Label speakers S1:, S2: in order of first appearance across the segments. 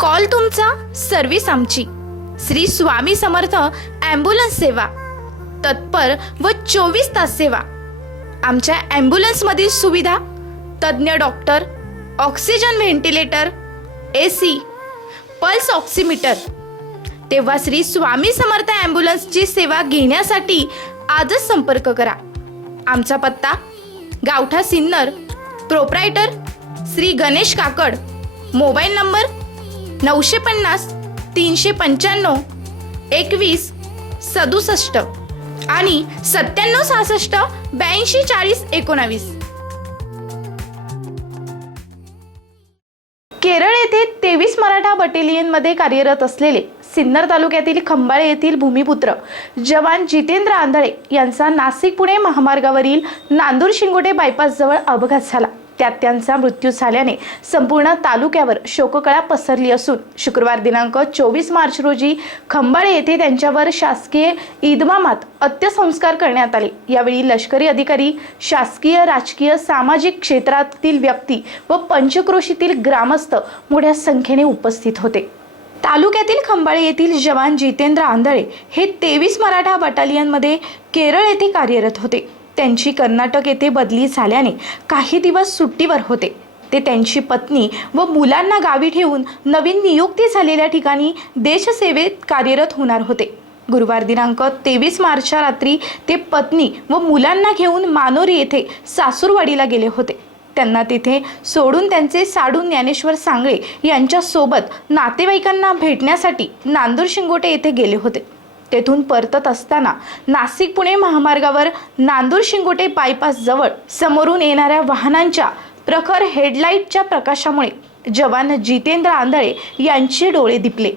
S1: Call तुमचा service आमची. Shri Swami Samarth ambulance सेवा तत्पर व चोवीस तास सेवा. आमच्या ॲम्ब्युलन्समधील सुविधा तज्ज्ञ doctor oxygen ventilator A C pulse oximeter. तेव्हा श्री स्वामी समर्थ ॲम्ब्युलन्सची सेवा घेण्यासाठी आजच संपर्क करा. आमचा पत्ता गावठा Sinnar proprietor Shri Ganesh Kakad. Mobile number नऊशे पन्नास तीनशे पंच्याण्णव एकवीस सदुसष्ट आणि सत्त्याण्णव सहासष्ट ब्याऐंशी चाळीस एकोणावीस. केरळ येथे तेवीस मराठा बटालियनमध्ये कार्यरत असलेले सिन्नर तालुक्यातील खंबाळे येथील भूमिपुत्र जवान जितेंद्र आंधळे यांचा नाशिक पुणे महामार्गावरील नांदूर शिंगोटे बायपासजवळ अपघात झाला. त्यात त्यांचा मृत्यू झाल्याने संपूर्ण तालुक्यावर शोककळा पसरली असून शुक्रवार दिनांक चोवीस मार्च रोजी खंबाळे येथे त्यांच्यावर शासकीय इदमामात अंत्यसंस्कार करण्यात आले. यावेळी लष्करी अधिकारी शासकीय राजकीय सामाजिक क्षेत्रातील व्यक्ती व पंचक्रोशीतील ग्रामस्थ मोठ्या संख्येने उपस्थित होते. तालुक्यातील खंबाळे येथील जवान जितेंद्र आंधळे हे तेवीस मराठा बटालियनमध्ये केरळ येथे कार्यरत होते. त्यांची कर्नाटक येथे बदली झाल्याने काही दिवस सुट्टीवर होते. ते त्यांची पत्नी व मुलांना गावी ठेवून नवीन नियुक्ती झालेल्या ठिकाणी देशसेवेत कार्यरत होणार होते. गुरुवार दिनांक तेवीस मार्चच्या रात्री ते पत्नी व मुलांना घेऊन मानोरी येथे सासूरवाडीला गेले होते. त्यांना तिथे सोडून त्यांचे साडू ज्ञानेश्वर सांगळे यांच्यासोबत नातेवाईकांना भेटण्यासाठी नांदूर शिंगोटे येथे गेले होते. तेथून परतत असताना नाशिक पुणे महामार्गावर नांदूर शिंगोटे बायपास जवळ समोरून येणाऱ्या वाहनांच्या प्रखर हेडलाईटच्या प्रकाशामुळे जवान जितेंद्र आंधळे यांचे डोळे दिपले.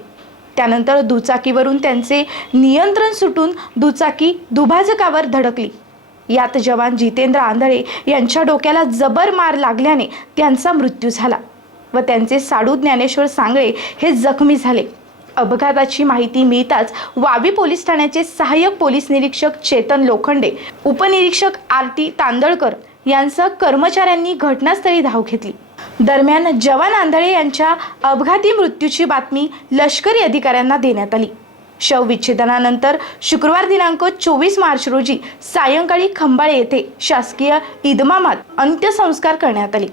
S1: त्यानंतर दुचाकीवरून त्यांचे नियंत्रण सुटून दुचाकी दुभाजकावर धडकली. यात जवान जितेंद्र आंधळे यांच्या डोक्याला जबर मार लागल्याने त्यांचा मृत्यू झाला व त्यांचे साडू ज्ञानेश्वर सांगळे हे जखमी झाले. अपघाताची माहिती मिळताच वावी पोलीस ठाण्याचे सहाय्यक पोलीस निरीक्षक चेतन लोखंडे उपनिरीक्षक आर टी तांदळकर यांसह कर्मचाऱ्यांनी घटनास्थळी धाव घेतली. दरम्यान जवान आंधळे यांच्या अपघाती मृत्यूची बातमी लष्करी अधिकाऱ्यांना देण्यात आली. शवविच्छेदनानंतर शुक्रवार दिनांक चोवीस मार्च रोजी सायंकाळी खंबाळे येथे शासकीय इदमामात अंत्यसंस्कार करण्यात आले.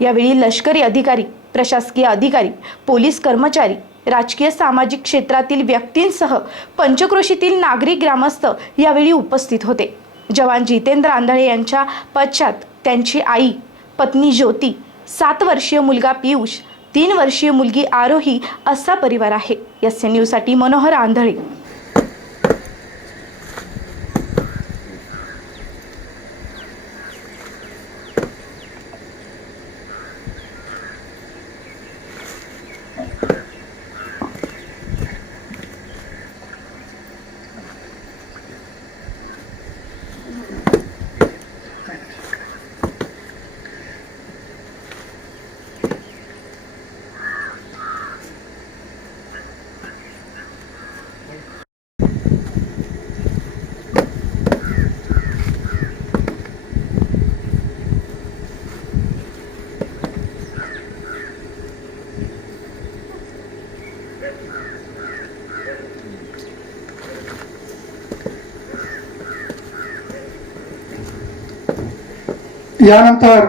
S1: यावेळी लष्करी अधिकारी प्रशासकीय अधिकारी पोलीस कर्मचारी राजकीय सामाजिक क्षेत्रातील व्यक्तींसह पंचक्रोशीतील नागरिक ग्रामस्थ यावेळी उपस्थित होते. जवान जितेंद्र आंधळे यांच्या पश्चात त्यांची आई पत्नी ज्योती सात वर्षीय मुलगा पियुष तीन वर्षीय मुलगी आरोही असा परिवार आहे. एस एन न्यूजसाठी मनोहर आंधळे.
S2: यानंतर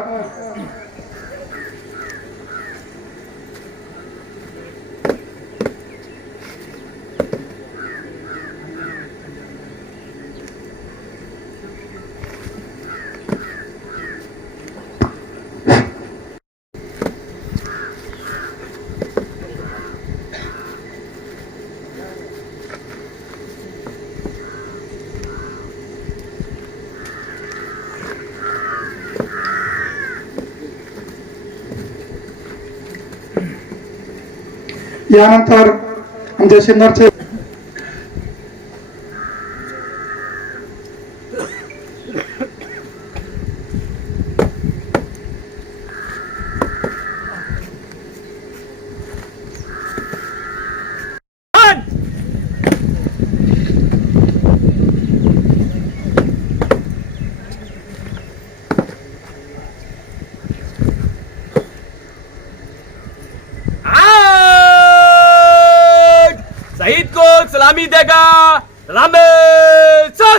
S2: यानंतर आमच्या सिन्नरचे
S3: सलामी देगा रामेश्वर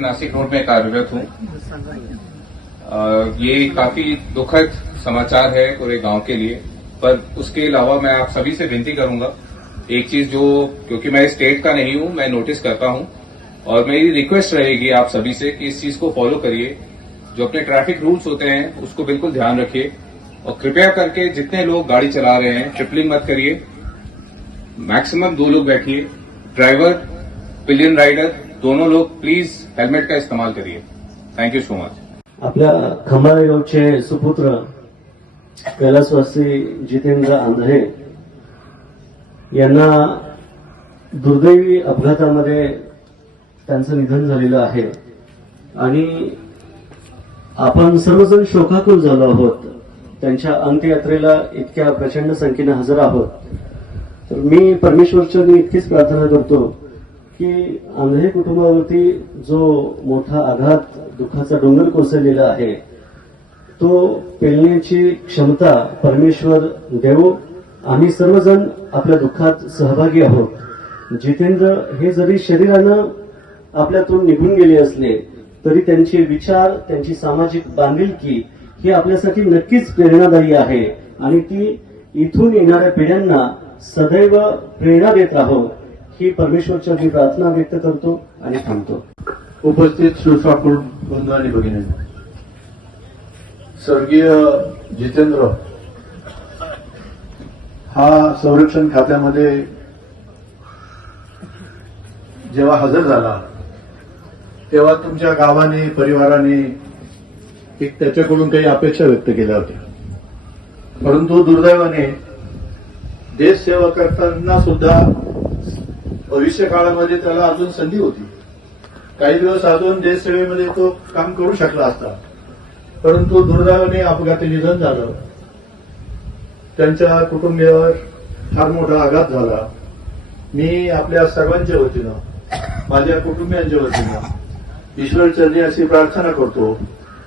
S4: नासिक रोड में कार्यरत हूँ। ये काफ़ी दुखद समाचार है पूरे गाँव के लिए, पर उसके अलावा मैं आप सभी से विनती करूँगा, एक चीज़ जो, क्योंकि मैं स्टेट का नहीं हूँ, मैं नोटिस करता हूँ, और मेरी रिक्वेस्ट रहेगी आप सभी से कि इस चीज़ को फॉलो करिए। जो अपने ट्रैफ़िक रूल्स होते हैं, उसको बिल्कुल ध्यान रखिए, और कृपया करके जितने लोग गाड़ी चला रहे हैं ट्रिपलिंग मत करिए। मैक्सिमम दो लोग बैठिए। ड्राइवर पिलियन राइडर दोनों लोग प्लीज हेलमेट का इस्तेमाल करिए। थैंक यू सो मच
S5: आपल्या खंबाळे गावचे सुपुत्र कैलासवासी जितेंद्र आंधळे यांना दुर्दैवी अपघातामध्ये त्यांचं निधन झालेलं आहे. आणि आपण सर्वजण शोकाकुल झालो आहोत. त्यांच्या अंत्ययात्रेला इतक्या प्रचंड संख्येने हजर आहोत. तर मी परमेश्वरच्या इतकीच प्रार्थना करतो. की आंधळे कुटुंबावरती जो मोठा आघात दुःखाचा डोंगर कोसळलेला आहे तो पेलण्याची क्षमता परमेश्वर देवो आम्ही सर्वजण आपल्या दुःखात सहभागी आहोत. जितेंद्र हे जरी शरीरानं आपल्यातून निघून गेले असले तरी त्यांचे विचार त्यांची सामाजिक बांधिलकी ही आपल्यासाठी नक्कीच प्रेरणादायी आहे आणि ती इथून येणाऱ्या पिढ्यांना सदैव प्रेरणा देत राहो. ही परमेश्वरच्या मी प्रार्थना व्यक्त करतो आणि थांबतो.
S6: उपस्थित सुसापूर बंधू आणि भगिनी स्वर्गीय जितेंद्र हा संरक्षण खात्यामध्ये जेव्हा हजर झाला तेव्हा तुमच्या गावाने परिवाराने एक त्याच्याकडून काही अपेक्षा व्यक्त केल्या होत्या. परंतु दुर्दैवाने देश सेवा करताना सुद्धा भविष्य काळामध्ये त्याला अजून संधी होती. काही दिवस अजून देशसेवेमध्ये तो काम करू शकला असता. परंतु दुर्दैवाने अपघाती निधन झालं. त्यांच्या कुटुंबियावर फार मोठा आघात झाला. मी आपल्या सर्वांच्या वतीनं माझ्या कुटुंबियांच्या वतीनं ईश्वरचरणी अशी प्रार्थना करतो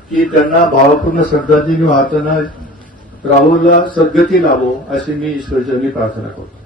S6: की त्यांना भावपूर्ण श्रद्धांजली वाहताना राहुलला सद्गती लावो अशी मी ईश्वरचरणी प्रार्थना करतो.